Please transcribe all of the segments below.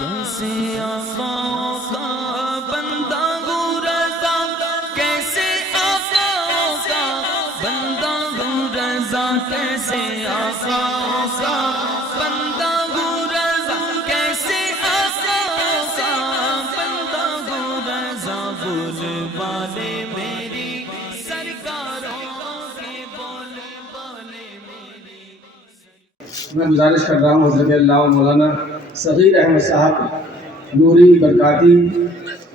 کیسے آقا کا بندہ ہوں رضا، کیسے آقا کا بندہ ہوں رضا، کیسے آقا کا بندہ ہوں رضا، کیسے آقا کا بندہ ہوں رضا، بول والے میری سرکاروں کے بول والے میری۔ میں گزارش کر رہا ہوں حضرت اللہ مولانا صغیر احمد صاحب نوری برکاتی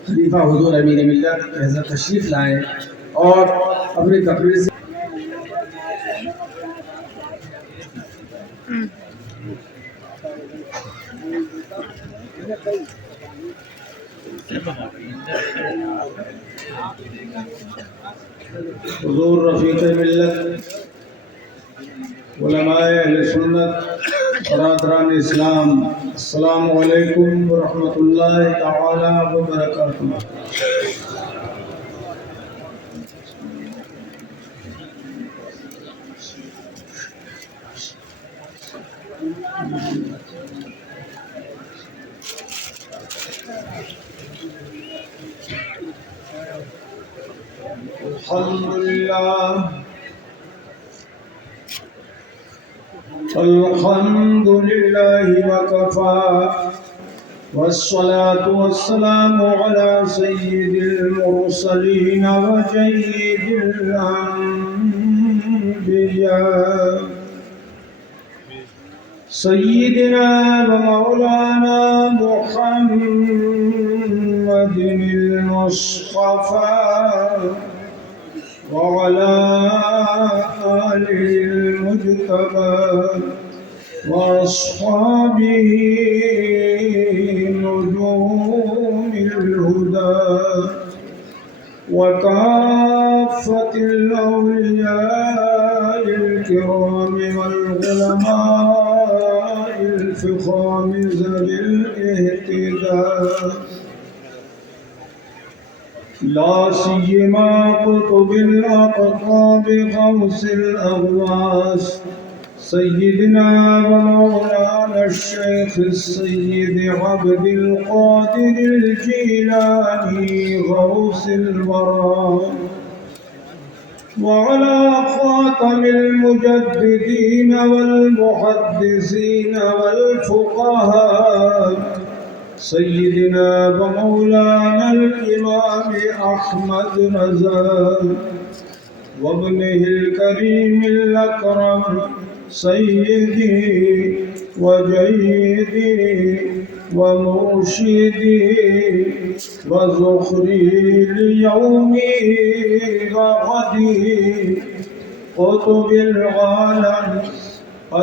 خلیفہ حضور امین ملت کہ حضرت تشریف لائیں اور اپنی تقریر سے حضور رفیق ملت، علماء اہل سنت، برادران اسلام، السلام علیکم ورحمۃ اللہ تعالی وبرکاتہ۔ الحمد لله وكفى، والصلاة والسلام على سيد المرسلين وجيد الأنبياء سيدنا ومولانا محمد المصطفى وعلى آله المجتبى وأصحابه نجوم الهدى وكافة الأولياء الكرام والعلماء الفخام ذوي الاهتداء، لا سيما قطب الأقطاب غوث الأغواث سيدنا ومولانا الشيخ السيد عبد القادر الجيلاني غوث الورى، وعلى خاتم المجددين والمحدثين والفقهاء سيدنا ومولانا الإمام أحمد رضا، وابنه الكريم الأكرم سيدي وجيدي ومرشدي وزخري ليومي وغدي قطب العالم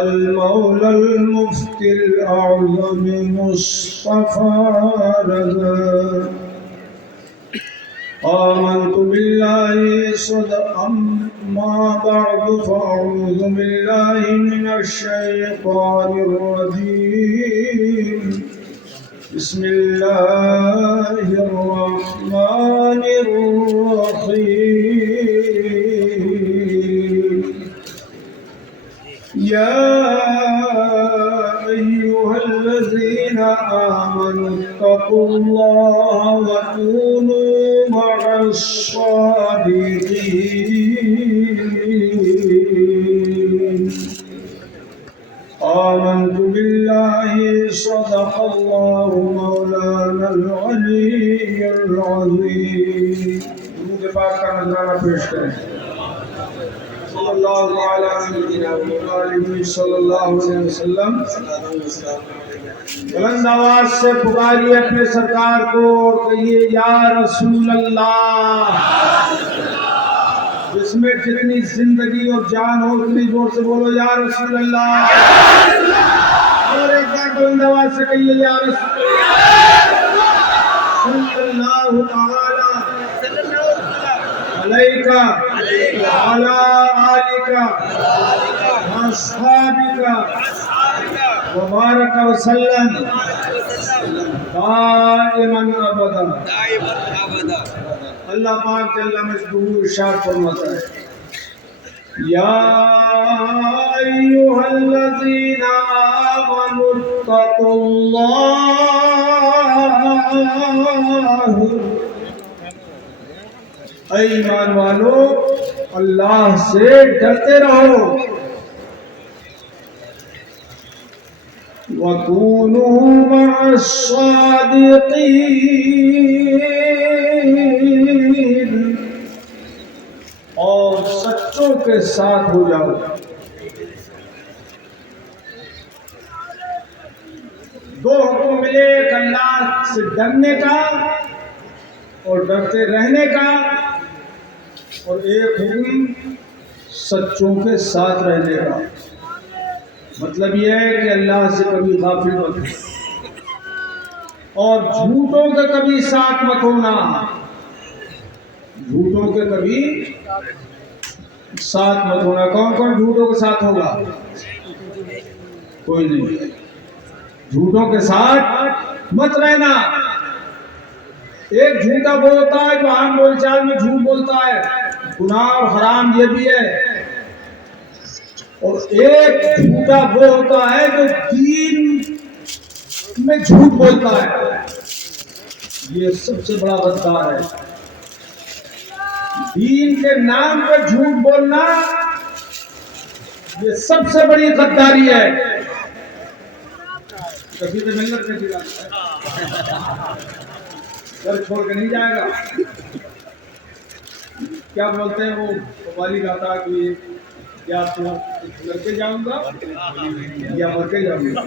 المولى المفتي الأعظم مصطفى رضا، آمنت بالله صدقا، أما بعد فأعوذ بالله من الشيطان الرجيم، بسم الله الرحمن الرحيم، يا أيها الذين آمنوا اتقوا الله وكونوا مع الصادقين، آمنت بالله صدق الله مولانا العلي العظيم۔ درود پاک کا نذرانہ پیش کریں۔ صلی اللہ علیہ صلی اللہ علیہ وسلم۔ بلند آواز سے پکاریے اپنے سرکار کو اور کہیے یا رسول اللہ، جس میں جتنی زندگی اور جان ہو اتنی زور سے بولو یا رسول اللہ، اور ایک بار بلند آواز سے کہیے یا رسول اللہ صلی اللہ علیکہ وعلی آلکہ واصحابکہ وبارک وسلم دائما ابدا۔ اللہ پاک جل مجدہ ارشاد فرماتا ہے، یا ایھا الذین آمنوا اتقوا اللہ اے ایمان والو اللہ سے ڈرتے رہو. وَكُونُوا مَعَ الصَّادِقِينَ اور سچوں کے ساتھ ہو جاؤ. دو حکم ملے، ایک اللہ سے ڈرنے کا اور ڈرتے رہنے کا، اور ایک حکم سچوں کے ساتھ رہنے کا. مطلب یہ ہے کہ اللہ سے کبھی غافل مت ہو اور جھوٹوں کے کبھی ساتھ مت ہونا. جھوٹوں کے کبھی ساتھ مت ہونا. کون کون جھوٹوں کے ساتھ ہوگا؟ کوئی نہیں. جھوٹوں کے ساتھ مت رہنا. ایک جھوٹا وہ ہوتا ہے جو عام بول چال میں جھوٹ بولتا ہے، گناہ اور حرام یہ بھی ہے. اور ایک جھوٹا وہ ہوتا ہے جو دین میں جھوٹ بولتا ہے. یہ سب سے بڑا غدار ہے. دین کے نام پہ جھوٹ بولنا یہ سب سے بڑی غداری ہے. کبھی تو ملت میں گھر چھوڑ کے نہیں جائے گا. کیا بولتے ہیں وہ قوالی گاتا کہ یا تو مر کے جاؤں گا یا مر کے جاؤں گا.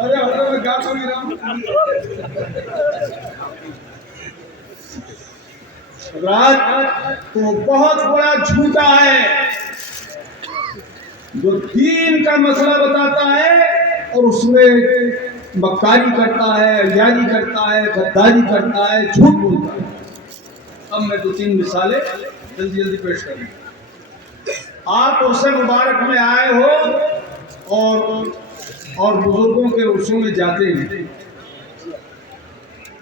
ارے میں گا تو نہیں رہا ہوں. رات تو بہت بڑا جھوٹا ہے جو دین کا مسئلہ بتاتا ہے اور اس میں مکاری کرتا ہے، یاری کرتا ہے، غداری کرتا ہے، جھوٹ بولتا ہے. اب میں دو تین مثالیں جلدی پیش کروں. آپ عرصے مبارک میں آئے ہو اور بزرگوں کے عرصوں میں جاتے ہیں.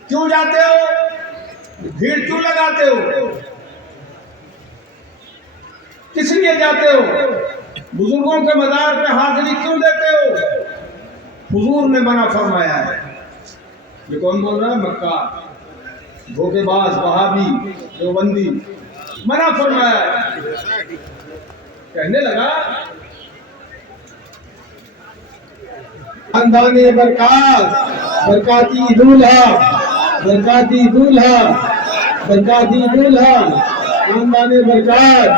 کیوں جاتے ہو؟ بھیڑ کیوں لگاتے ہو؟ کس لیے جاتے ہو؟ بزرگوں کے مزار پہ حاضری کیوں دیتے ہو؟ حضور نے منع فرمایا ہے. یہ کون بول رہا ہے؟ مکار، دھوکے باز، وہابی، دیوبندی. منع فرمایا ہے. کہنے لگا خاندان برکات، برکاتی دولہا، برکاتی دولہا، برکاتی دولہا، خاندان برکات،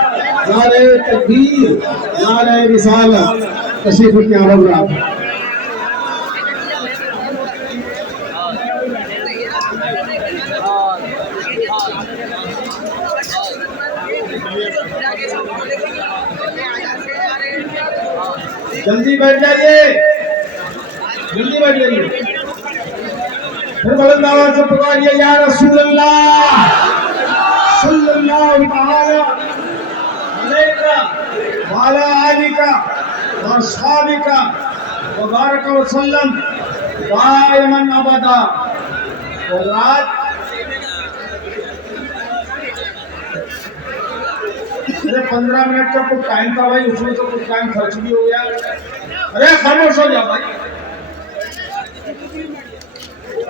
نعرہ تکبیر، نعرہ رسالت. تشریف کیا ہوگا؟ جلدی بیٹھ جائیے، جلدی بیٹھ جائیے. پھر بلند آواز سے پکاریے یا رسول اللہ صلی اللہ تعالی علیہ وعلی آلہ واصحابہ وبارک وسلم دائما ابدا. حضرات 15 منٹ کا کچھ ٹائم تھا بھائی، اس میں تو کچھ ٹائم خرچ بھی ہو گیا. ارے خاموش ہو جا بھائی.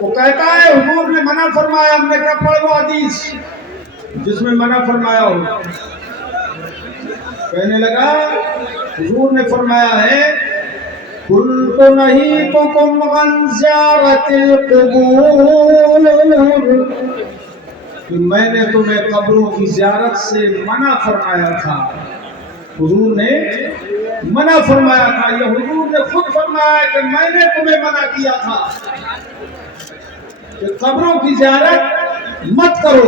وہ کہتا ہے حضور نے منع فرمایا. ہم نے کہا پڑھ وہ حدیث جس میں منع فرمایا ہو. کہنے لگا حضور نے فرمایا ہے قُلْتُ نَهِيتُكُمْ عَنْ زِيَارَةِ الْقُبُورِ، کہ میں نے تمہیں قبروں کی زیارت سے منع فرمایا تھا. حضور نے منع فرمایا تھا. یہ حضور نے خود فرمایا کہ میں نے تمہیں منع کیا تھا کہ قبروں کی زیارت مت کرو.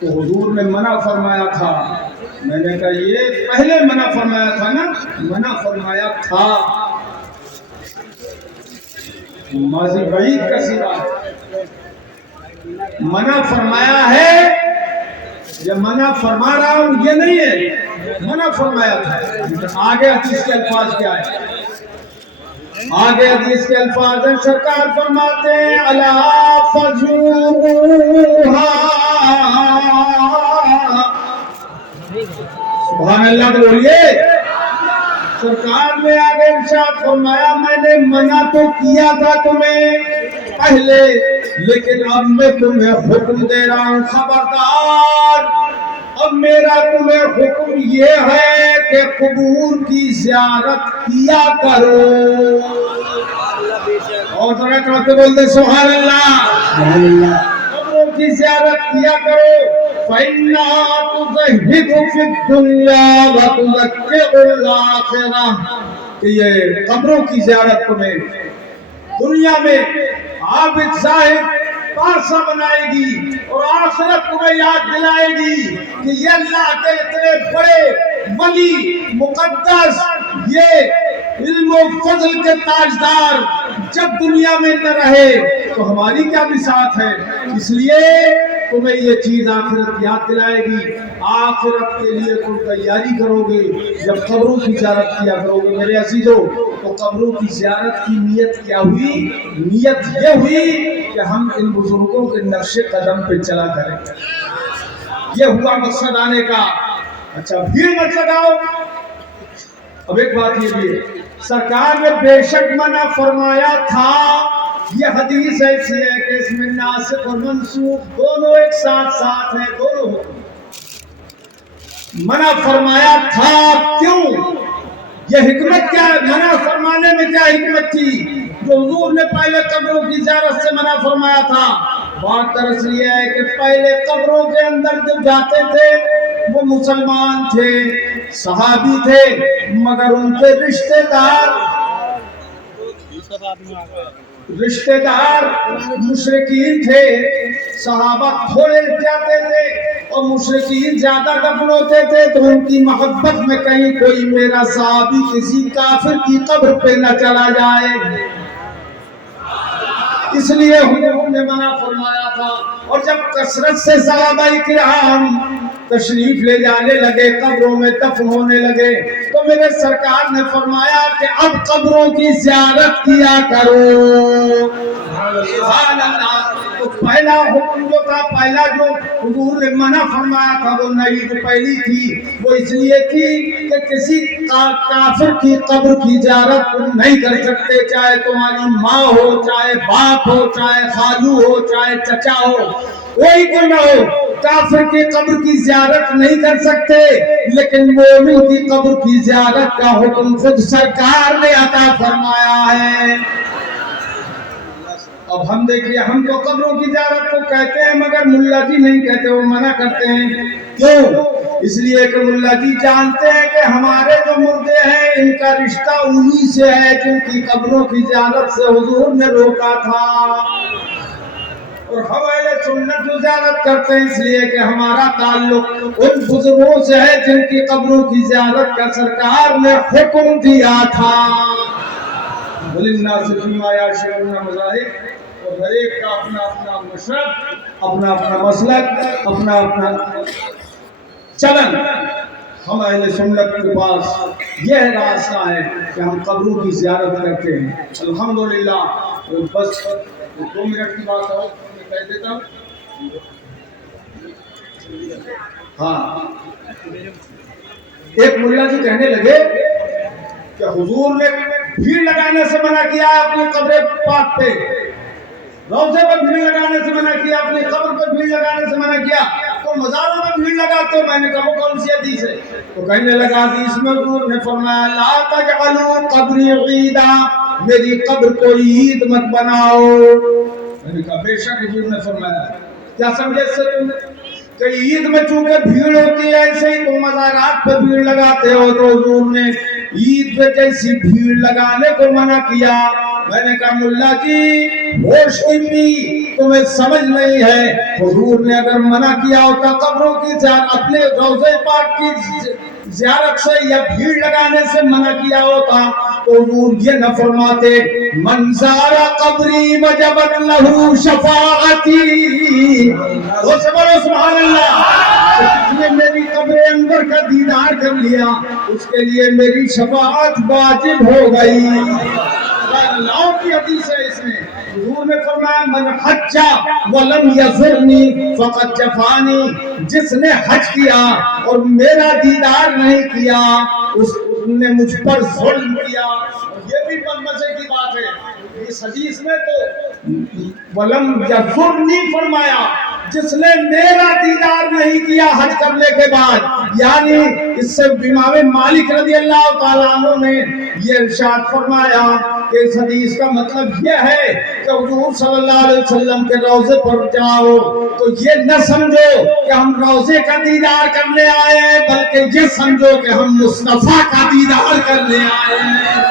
تو حضور نے منع فرمایا تھا. میں نے کہا یہ پہلے منع فرمایا تھا نا. منع فرمایا تھا ماضی بعید کا صیغہ ہے. منع فرمایا ہے یا منع فرما رہا ہوں یہ نہیں ہے. منع فرمایا تھا. آگے حدیث کے الفاظ کیا ہے؟ آگے حدیث کے الفاظ ہیں. سرکار فرماتے ہیں الا فزوروہا. سبحان اللہ تو بولیے. سرکار نے آگے ارشاد فرمایا میں نے منع تو کیا تھا تمہیں پہلے، لیکن اب میں تمہیں حکم دے رہا ہوں، خبردار اب میرا تمہیں حکم یہ ہے کہ قبور کی زیارت کیا کرو۔ اور ذرا کہتے بولتے سبحان اللہ۔ قبروں کی زیارت کیا کرو، فَإِنَّهَا تُزَهِّدُ فِي الدُّنْيَا وَتُذَكِّرُ الْآخِرَةَ، کہ یہ قبروں کی زیارت تمہیں دنیا میں عابد زاہد پارسا بنائے گی اور آخرت تمہیں یاد دلائے گی کہ یہ اللہ کے اتنے بڑے ولی مقدس، یہ علم و فضل کے تاجدار جب دنیا میں نہ رہے تو ہماری کیا بساط ہے۔ اس لیے تمہیں یہ چیز آخرت یاد دلائے گی، آخرت کے لیے تم تیاری کرو گے جب قبروں کی زیارت کیا کرو گے۔ میرے عزیزو، تو قبروں کی زیارت کی نیت کیا ہوئی؟ نیت یہ ہوئی کہ ہم ان بزرگوں کے نقش قدم پہ چلا کریں، یہ ہوا مقصد آنے کا۔ اچھا بھیڑ مت لگاؤ۔ اب ایک بات یہ بھی ہے، سرکار نے بے شک منع فرمایا تھا، یہ حدیث ایسی ہے کہ اس میں ناسخ اور منسوخ دونوں ایک ساتھ ساتھ ہیں، دونوں حکم منع فرمایا تھا۔ کیوں؟ یہ حکمت کیا ہے؟ منع فرمانے میں کیا حکمت تھی جو حضور نے پہلے قبروں کی زیارت سے منع فرمایا تھا؟ بات دراصل یہ ہے کہ پہلے قبروں کے اندر جو جاتے تھے وہ مسلمان تھے، صحابی تھے، مگر ان کے رشتہ دار مشرکین تھے۔ صحابہ تھوڑے جاتے تھے اور مشرکین زیادہ دفن ہوتے تھے، تو ان کی محبت میں کہیں کوئی میرا صحابی کسی کافر کی قبر پہ نہ چلا جائے، اس لیے حضور نے منع فرمایا تھا۔ اور جب کثرت سے صحابہ کرام تشریف لے جانے لگے، قبروں میں دفن ہونے لگے، تو میرے سرکار نے فرمایا کہ اب قبروں کی زیارت کیا کرو۔ سبحان اللہ۔ تو پہلا حکم جو تھا، پہلا جو حضور نے منع فرمایا تھا، وہ نہیں جو پہلی تھی وہ اس لیے تھی کہ کسی کافر کی قبر کی زیارت تم نہیں کر سکتے، چاہے تمہاری ماں ہو، چاہے باپ ہو، چاہے خالو ہو، چاہے چچا ہو، کوئی کوئی نہ ہو، کافر کی قبر کی زیارت نہیں کر سکتے، لیکن مومن کی قبر کی زیارت کا حکم خود سرکار نے عطا فرمایا ہے۔ اب ہم دیکھیے، ہم تو قبروں کی زیارت کو کہتے ہیں مگر ملا جی نہیں کہتے، وہ منع کرتے ہیں۔ کیوں؟ اس لیے کہ ملا جی جانتے ہیں کہ ہمارے جو مردے ہیں ان کا رشتہ انہی سے ہے جن کی قبروں کی زیارت سے حضور نے روکا تھا، اور ہم اہل سنت جو زیارت کرتے ہیں اس لیے کہ ہمارا تعلق ان بزرگوں سے ہے جن کی قبروں کی زیارت کا سرکار نے حکم دیا تھا۔ وَلِلنَّاسِ فِي مَا يَعْشَرُونَ مَذَاهِبُ، اور ہر ایک کا اپنا اپنا مشرب، اپنا اپنا مسلک، اپنا اپنا چلن۔ ہم اہل سنت کے پاس یہ راستہ ہے کہ ہم قبروں کی زیارت کرتے ہیں، الحمدللہ۔ بس 2 منٹ کی بات ہو میں کہہ دیتا ہوں۔ ہاں، ایک ملا جی کہنے لگے کہ حضور نے بھیڑ لگانے سے منع کیا اپنی قبر پاک پہ، روضے پر بھیڑ لگانے سے منع کیا، اپنی قبر پر بھیڑ لگانے سے منع کیا، تو مزاروں میں بھیڑ لگاتے ہو۔ میں نے کہا وہ کون سی حدیث ہے؟ تو کہنے لگا حدیث میں حضور نے فرمایا لا تجعلوا قبری عیدا، میری قبر کو عید مت بناؤ۔ میں نے کہا بے شک حضور نے فرمایا۔ کیا سمجھے اس سے تم؟ کہ عید میں چونکہ بھیڑ ہوتی ہے، ایسے ہی تم مزارات پہ بھیڑ لگاتے ہو، تو حضور نے عید پہ جیسی بھیڑ لگانے کو منع کیا۔ میں نے کہا ملا جی ہوش بھی تمہیں سمجھ نہیں ہے، حضور نے اگر منع کیا ہوتا قبروں کی زیارت، اپنے روضے پاک کی زیارت سے یا بھیڑ لگانے سے منع کیا ہوتا تو حضور یہ نہ فرماتے من زار قبری وجبت لہ شفاعتی۔ وہ سبحان سبحان اللہ، جس نے میری قبر اندر کا دیدار کر لیا اس کے لیے میری شفاعت واجب ہو گئی۔ اللہ کی حدیث ہے اس میں حضور نے فرمایا من حج ولم یزرنی فقد جفانی، جس نے حج کیا اور میرا دیدار نہیں کیا اس تم نے مجھ پر ظلم کیا. یہ بھی مزے کی بات ہے اس حدیث میں تو ولم یظلمنی فرمایا جس نے میرا دیدار نہیں کیا حج کرنے کے بعد. یعنی اس سے امام مالک رضی اللہ تعالیٰ عنہ نے یہ ارشاد فرمایا کہ اس حدیث کا مطلب یہ ہے کہ حضور صلی اللہ علیہ وسلم کے روضے پر جاؤ تو یہ نہ سمجھو کہ ہم روضے کا دیدار کرنے آئے ہیں بلکہ یہ سمجھو کہ ہم مصطفیٰ کا دیدار کرنے آئے ہیں.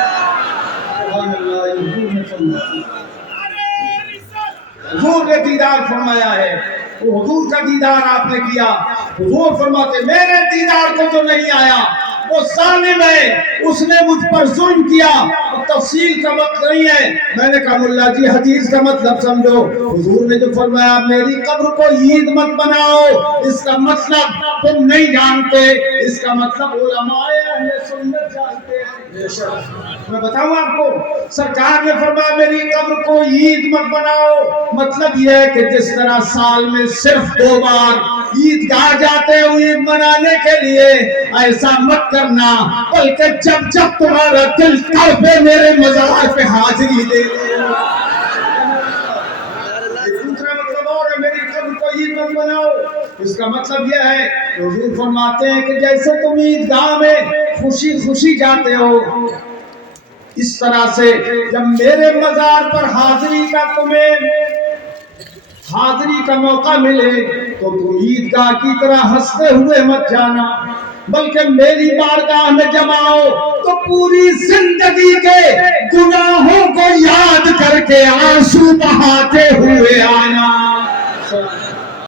حضور نے دیدار فرمایا ہے. وہ حضور کا دیدار آپ نے کیا. حضور فرماتے میرے دیدار کو جو نہیں آیا وہ ظالم ہے, اس نے مجھ پر ظلم کیا. تفصیل کا وقت نہیں ہے. میں نے کہا ملا جی حدیث کا مطلب سمجھو. حضور نے جو فرمایا میری قبر کو عید مت بناؤ, اس کا مطلب تم نہیں جانتے, اس کا مطلب علماء اہل سنت جانتے ہیں. میں بتاؤں آپ کو, سرکار نے فرمایا میری قبر کو عید مت بناؤ, مطلب یہ ہے کہ جس طرح سال میں صرف 2 بار عیدگاہ جاتے ہو عید منانے کے لیے, ایسا مت کرنا بلکہ جب جب تمہارا دل تڑپے میرے مزار پہ حاضری دے. دوسرا مطلب اور ہے میری قبر کو عید مت بناؤ, اس کا مطلب یہ ہے حضور فرماتے ہیں کہ جیسے تم عیدگاہ میں خوشی خوشی جاتے ہو, اس طرح سے جب میرے مزار پر حاضری کا موقع ملے تو تم عیدگاہ کی طرح ہنستے ہوئے مت جانا بلکہ میری بارگاہ میں جب آؤ تو پوری زندگی کے گناہوں کو یاد کر کے آنسو بہاتے ہوئے آنا.